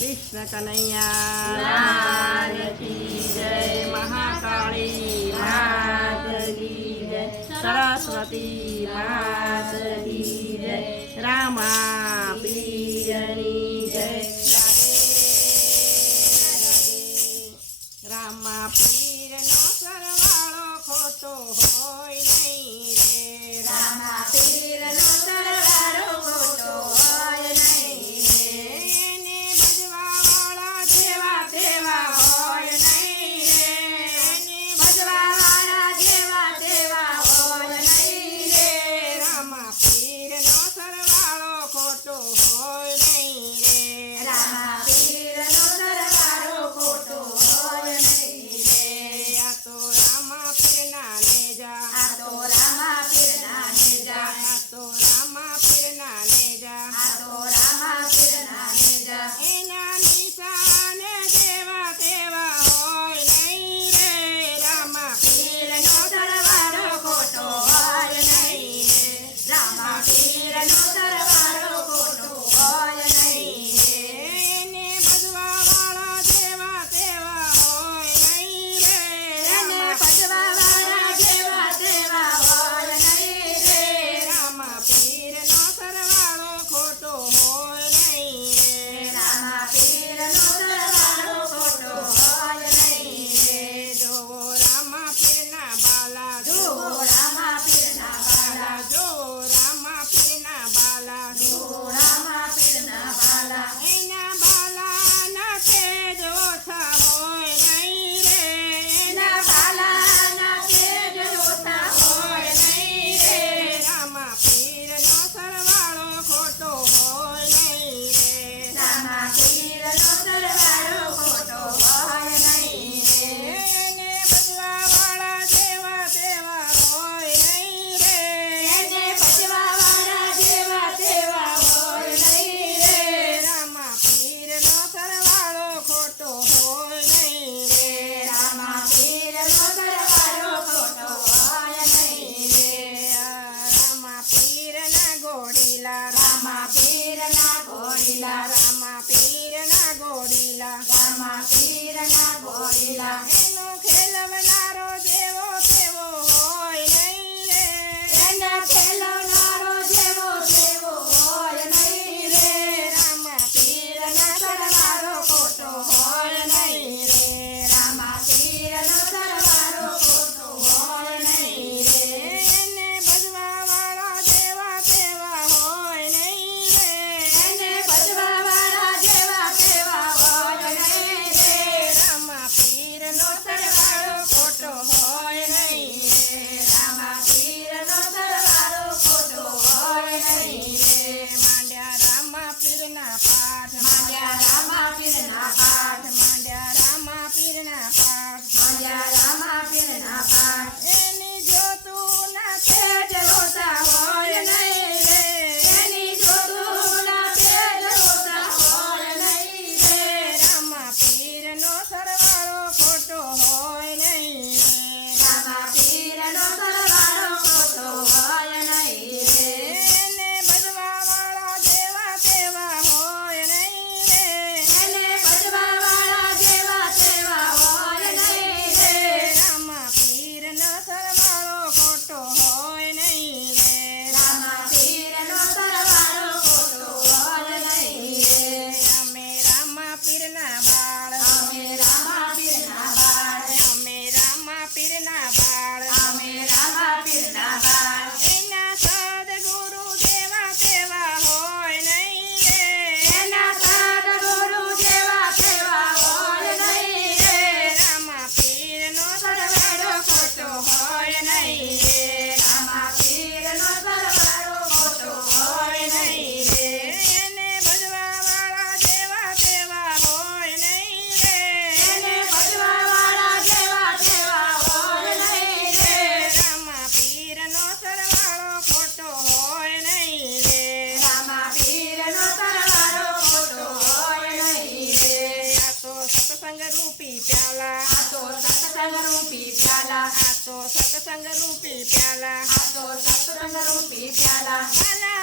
કૃષ્ણ કનૈયા લાલ કી જય, મહાકાળી માત કી જય, સરસ્વતી માત કી જય, રામા પીરની જય, રામા પીરનો સરવાળો ખોટો હોય નહીં રે, રામા પીરનો સરવાળો ખોટો હોય નહીં રે, એને ભજવા વાળા જેવા તેવા હોય નહીં રે, એને ભજવા વાળા જેવા તેવા હોય નહીં રે, રામા પીરનો સરવાળો ખોટો હોય નહીં રે, રામા પીરનો સરવાળો ખોટો હોય નહીં રે, આ તો રામા પીરના નેજા, આ તો રામા પીરના નેજા, આ તો રામા પીરના નેજા, આ તો રામા પીરના નેજા, એના નિશાને જેવા તેવા હોય નહીં રે, રામા પીરનો સરવાળો ખોટો હોય નહીં રે, રામા પીરનો સરવાળો ખોટો હોય નહીં રે, એને ભજવા વાળા જેવા તેવા હોય નહીં રે, એને ભજવા વાળા જેવા તેવા હોય નહીં રે, રામા પીરનો સરવાળો ખોટો હોય નહીં રે, રામા પીરનો સરવાળો ખોટો હોય નહીં રે, જોવો રામા પીરના બાલા, જુઓ રામા પીરના બાલા, જોવો રામા પીરના બાલા, જુઓ રામા પીરના બાલા, એના બાલાના તેજ ઓછા હોય નહીં રે, એના બાલાના તેજ ઓછા હોય નહીં રે, રામા પીરનો સરવાળો ખોટો હોય નહીં રે, રામા પીરનો સરવાળો ખોટો હોય નહીં રે, એને ભજવા વાળા જેવા તેવા હોય નહીં રે, એને ભજવા વાળા જેવા તેવા હોય નહીં રે, રામા પીરનો સરવાળો ખોટો હોય નહીં રે, રામા પીરનો સરવાળો ખોટો હોય નહીં રે, રામા પીરના ગોડીલા, રામા પીરના ઘોડીલા, રામા પીરના ગોડીલા, રામા પીરના ઘોડીલા, એનો ખેલવનારો જેવો તેવો હોય નહીં રે, એને ખેલવનારો જેવો તેવો હોય નહીં રે, રામા પીરના સરવાળો ખોટો હોય નહીં રે, રામા પીરનો સરવાળો ખોટો હોય નહીં રે, એને ભજવા વાળા જેવા તેવા હોય નહીં રે, એને ભજવા વાળા જેવા તેવા હોય નહીં રે, રામા પીરનો સરવાળો ખોટો હોય નહીં રે, રામા પીરનો સરવાળો ખોટો હોય નહીં રે, માંડ્યા રામા પીરના પાઠ, માંડ્યા રામા પીરના પાઠ, માંડ્યા રામા પીરના પાઠ, માંડ્યા રામા પીરના પાઠ, એની જોતું ના તેજ ઓછા હોય નહીં રે, એની જોતુના તેજ ઓછા હોય નહીં રે, રામા પીરનો સરવાળો ખોટો હોય નહીં રે, રામા પીરનો સરવાળો ખોટો હોય નહીં રે, એને ભજવા વાળા જેવા તેવા હોય નહીં રે, એને ભજવા વાળા જેવા તેવા હોય નહીં રે, રામા પીરનો સરવાળો ખોટો હોય નહીં રે, રામા પીરનો સરવાળો ખોટો હોય નહીં રે, અમે રામા પીરના બાળ, અમે રામા પીરના બાળ, અમે રામા પીરના બાળ, અમે રામા પીરના બાળ, એના સદગુરુ જેવા તેવા હોય નહીં રે, એના સદગુરુ જેવા તેવા હોય નહીં રે, રામા પીરનો સરવાળો ખોટો હોય નહીં રે, રામા પીરનો સરવાળો ખોટો હોય નહીં રે, એને ભજવા વાળા જેવા તેવા હોય નહીં રે, એને ભજવા વાળા જેવા તેવા હોય નહીં રે, રામા પીરનો સરવાળો ખોટો હોય નહીં રે, રામા પીરનો સરવાળો ખોટો હોય નહીં રે, આ તો સત્સંગ રૂપી પ્યાલા, આ તો સત્સંગ રૂપી પ્યાલા, આ તો સત્સંગ રૂપી પ્યાલા, આ તો સત્સંગ રૂપી પ્યાલા, પ્યાલા